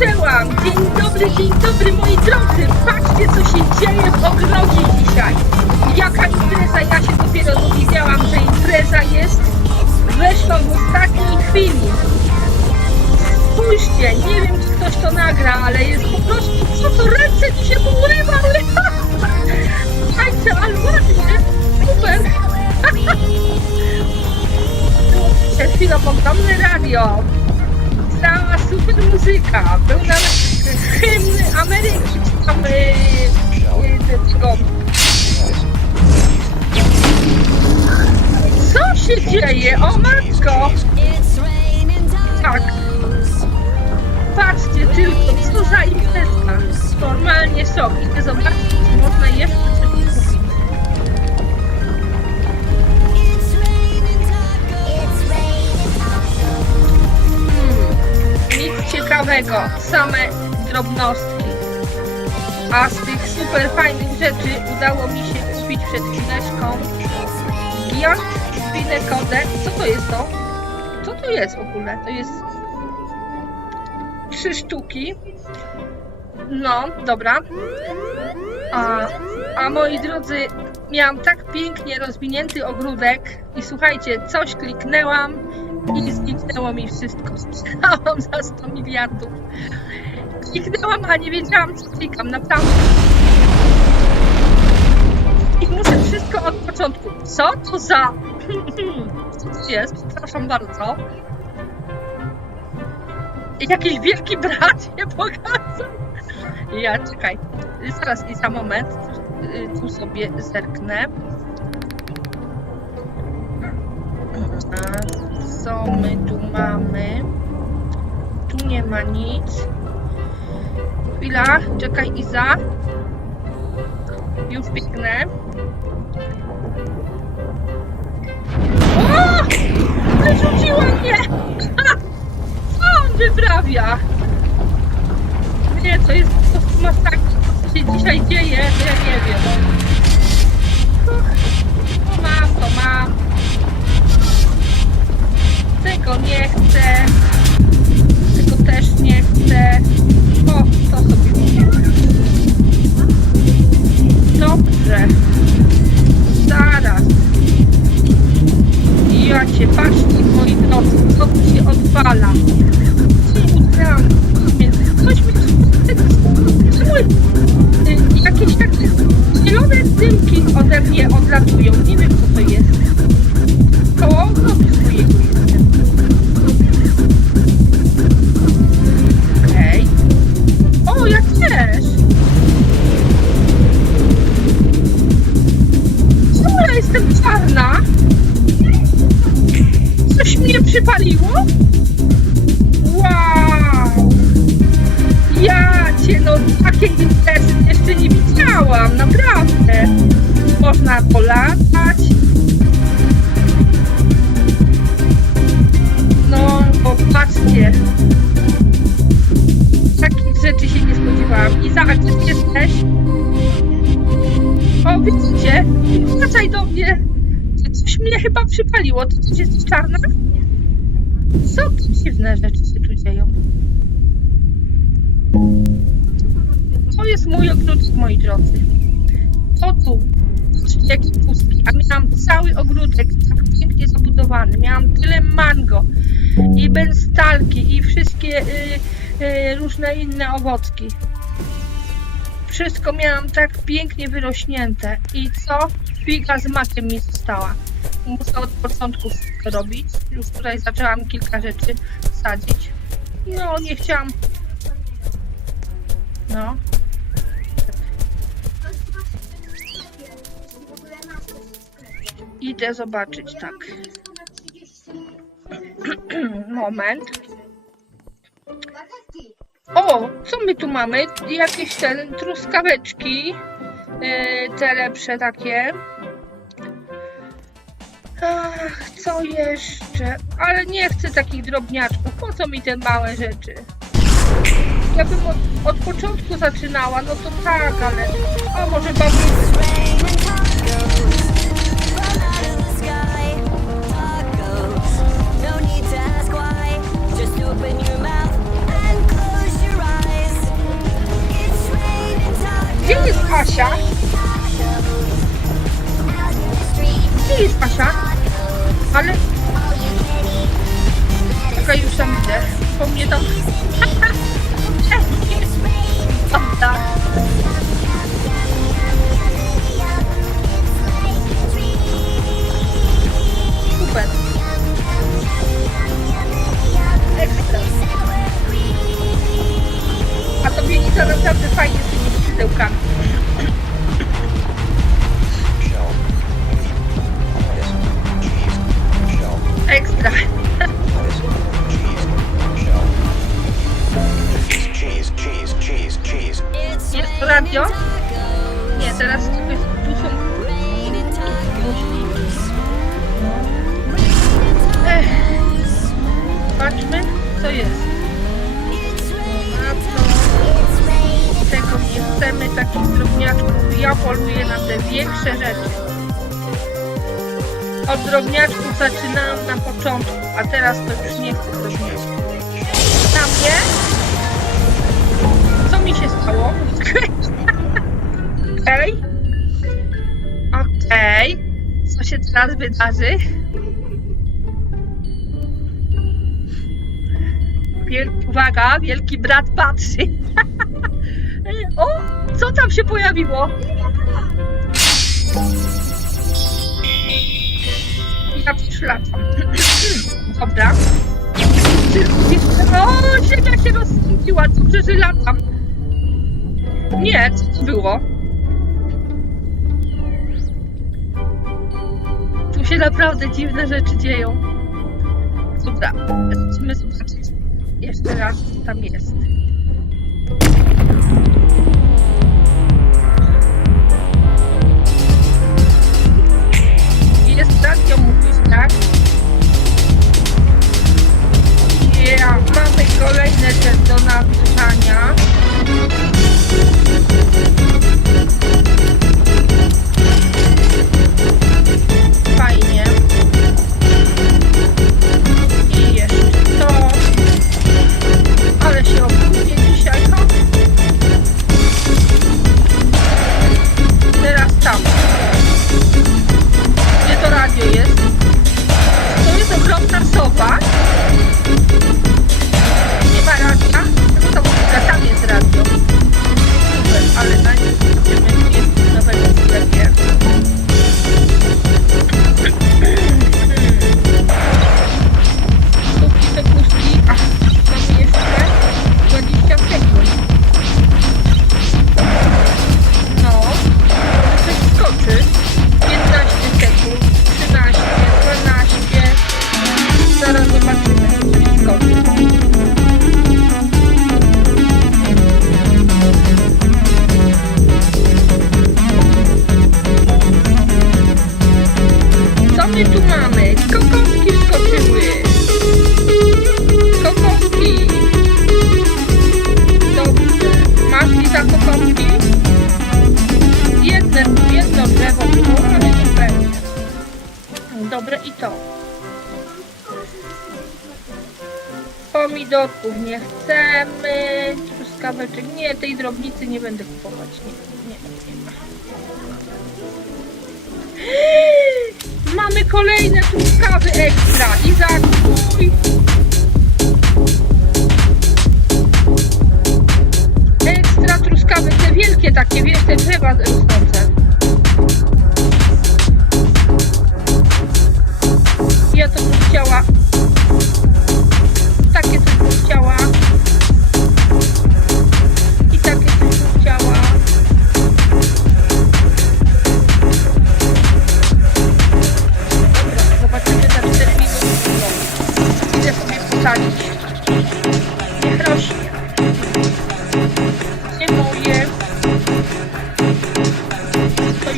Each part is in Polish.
zaczęłam! Dzień dobry, dzień dobry moi drodzy! Patrzcie co się dzieje w ogrodzie dzisiaj! Jaka impreza! Ja się dopiero dowiedziałam, że impreza jest weszła w ostatniej chwili. Spójrzcie, nie wiem czy ktoś to nagra, ale jest po prostu, co to ręce mi się poływały! Tańce, ale ładnie! Super! Przed chwilą ogromne radio. Cała super muzyka. Był nawet hymn Ameryki, tam yy, yy, tego. Co się dzieje? O matko! Tak. Patrzcie tylko, co za imprezka. Normalnie szok. Idę zobaczyć, czy można jeszcze Ciekawego, same drobnostki. A z tych super fajnych rzeczy udało mi się kupić przed chwileczką Spinner Code. Co to jest to? Co to jest w ogóle? To jest trzy sztuki. No, dobra. A, a moi drodzy, miałam tak pięknie rozwinięty ogródek i słuchajcie, coś kliknęłam i zniknęło mi wszystko. Sprzedałam za 100 miliardów. Kliknęłam, a nie wiedziałam, co klikam, naprawdę. I muszę wszystko od początku. Co to za... Co to jest? Przepraszam bardzo. Jakiś wielki brat je pokazał. Ja, czekaj. Zaraz i za moment. Y, Tu sobie zerknę. Mamy? Tu nie ma nic. Chwila, czekaj Iza. Już biegnę. O! Wyrzuciła mnie! Co on wyprawia? Nie, to jest po prostu masakra. Co się dzisiaj dzieje, to ja nie wiem. Mnie odlatują? Nie wiem, co Można polatać. No, bo patrzcie. Takich rzeczy się nie spodziewałam. Iza, a gdzie jesteś? O, widzicie? Wracaj do mnie. Coś mnie chyba przypaliło. Ty też jesteś czarna? Co tu dziwne rzeczy się tu dzieją? To jest mój ogródek, moi drodzy. To tu. Jakie pustki. A miałam cały ogródek tak pięknie zabudowany. Miałam tyle mango i benstalki i wszystkie y, y, różne inne owocki. Wszystko miałam tak pięknie wyrośnięte. I co? Figa z makiem mi została. Muszę od początku wszystko robić. Już tutaj zaczęłam kilka rzeczy sadzić. No, nie chciałam. No. Idę zobaczyć, tak. Moment. O, co my tu mamy? Jakieś te truskaweczki. Yy, te lepsze takie. Ach, co jeszcze? Ale nie chcę takich drobniaczków. Po co mi te małe rzeczy? Jakbym od, od początku zaczynała, no to tak, ale... O, może babuś... Gdzie jest Asia? Gdzie jest Asia? Ale... Czekaj, już tam idę. Po mnie tam... Radio? Nie, teraz tu tu są... Patrzmy, co jest. A to... Tego nie chcemy, takich drobniaczków. Ja poluję na te większe rzeczy. Od drobniaczków zaczynałam na początku, a teraz to już nie chcę drobniaczków. Na? Co mi się stało? Okej. Okej. Co się teraz wydarzy? Wielki, uwaga, wielki brat patrzy. o, co tam się pojawiło? Ja też latam. Dobra. O, ziemia się rozsądziła, dobrze, że latam. Nie, co to było? Się naprawdę dziwne rzeczy dzieją. Dobra, chcemy zobaczyć jeszcze raz, co tam. Jest Dobre i to. Pomidorków nie chcemy. Truskaweczek nie, tej drobnicy nie będę kupować. Nie, nie, nie ma. Mamy kolejne truskawy ekstra. Izak, kupuj. Ekstra truskawy, te wielkie takie, wiesz, te drzewa rosnące.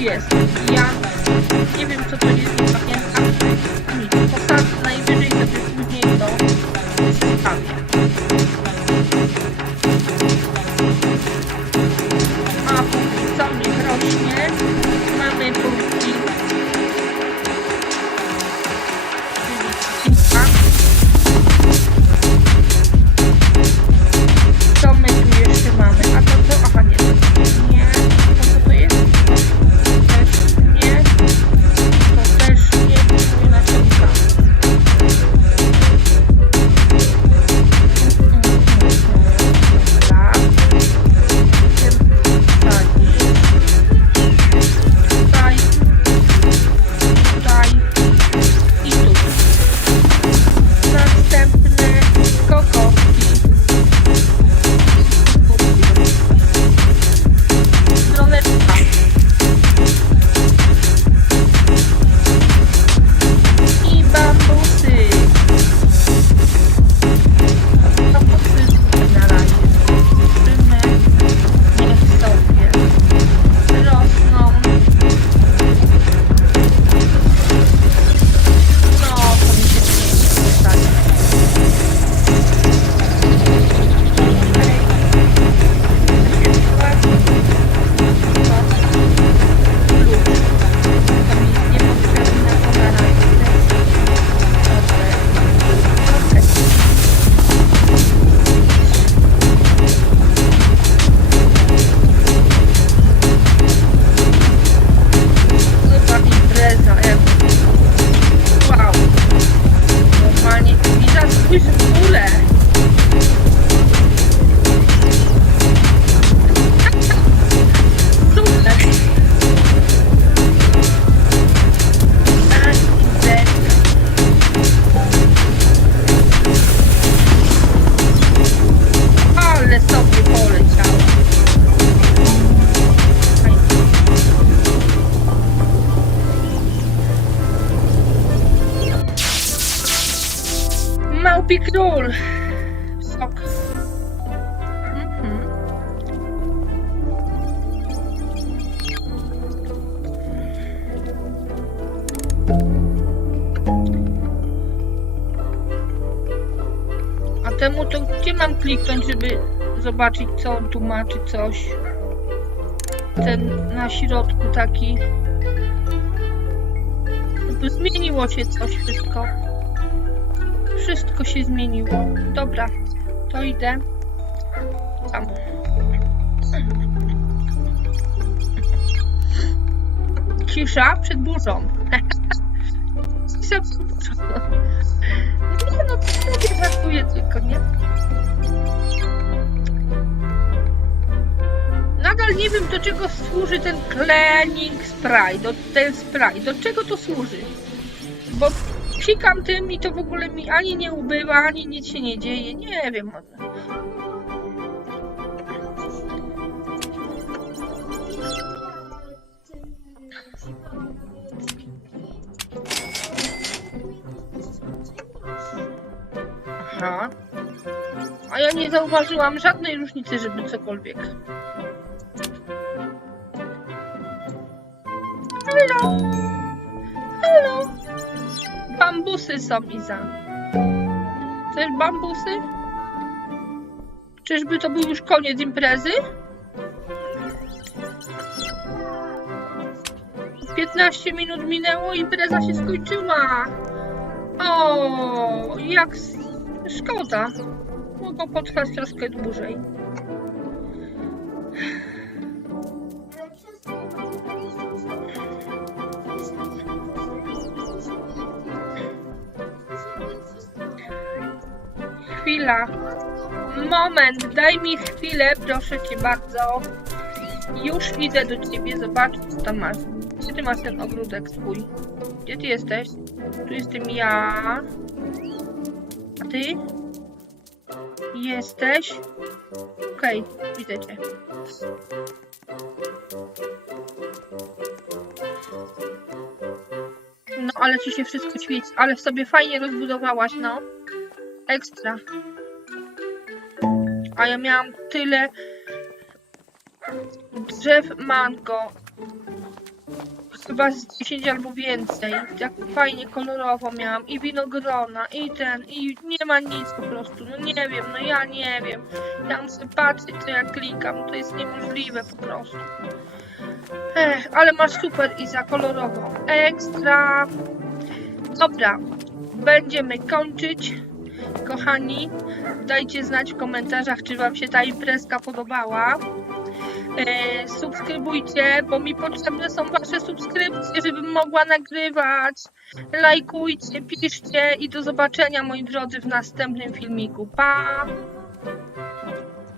Jest? Ja nie wiem Małpi król. Sok. Mhm. A temu to gdzie mam kliknąć, żeby zobaczyć co on tłumaczy coś? Ten na środku taki. Zmieniło się coś wszystko. Wszystko się zmieniło. Dobra, to idę. Tam. Cisza przed burzą. Cisza przed burzą. Nie no, to sobie żartuję tylko, nie? Nadal nie wiem, do czego służy ten cleaning spray, do, ten spray, do czego to służy? Bo psikam tym i to w ogóle mi ani nie ubywa, ani nic się nie dzieje, nie wiem. Aha. A ja nie zauważyłam żadnej różnicy, żeby cokolwiek. Halo? Bambusy są, Iza. Chcesz bambusy? Czyżby to był już koniec imprezy? 15 minut minęło, impreza się skończyła. O, jak szkoda. Mogło potrwać troszkę dłużej. Chwila. Moment, daj mi chwilę, proszę cię bardzo. Już idę do ciebie, zobacz co tam masz. Gdzie ty masz ten ogródek swój? Gdzie ty jesteś? Tu jestem ja. A ty? Jesteś? Okej, widzę cię. No, ale ci się wszystko świeci. Ale sobie fajnie rozbudowałaś, no. Ekstra. A ja miałam tyle drzew mango. Chyba z 10 albo więcej. Tak fajnie kolorowo miałam. I winogrona, i ten, i nie ma nic po prostu. No nie wiem, no ja nie wiem. Ja muszę patrzeć, co ja klikam. To jest niemożliwe po prostu. Ech, ale masz super Iza, kolorowo. Ekstra. Dobra, będziemy kończyć. Kochani, dajcie znać w komentarzach, czy Wam się ta imprezka podobała. E, subskrybujcie, bo mi potrzebne są Wasze subskrypcje, żebym mogła nagrywać. Lajkujcie, piszcie i do zobaczenia moi drodzy w następnym filmiku. Pa!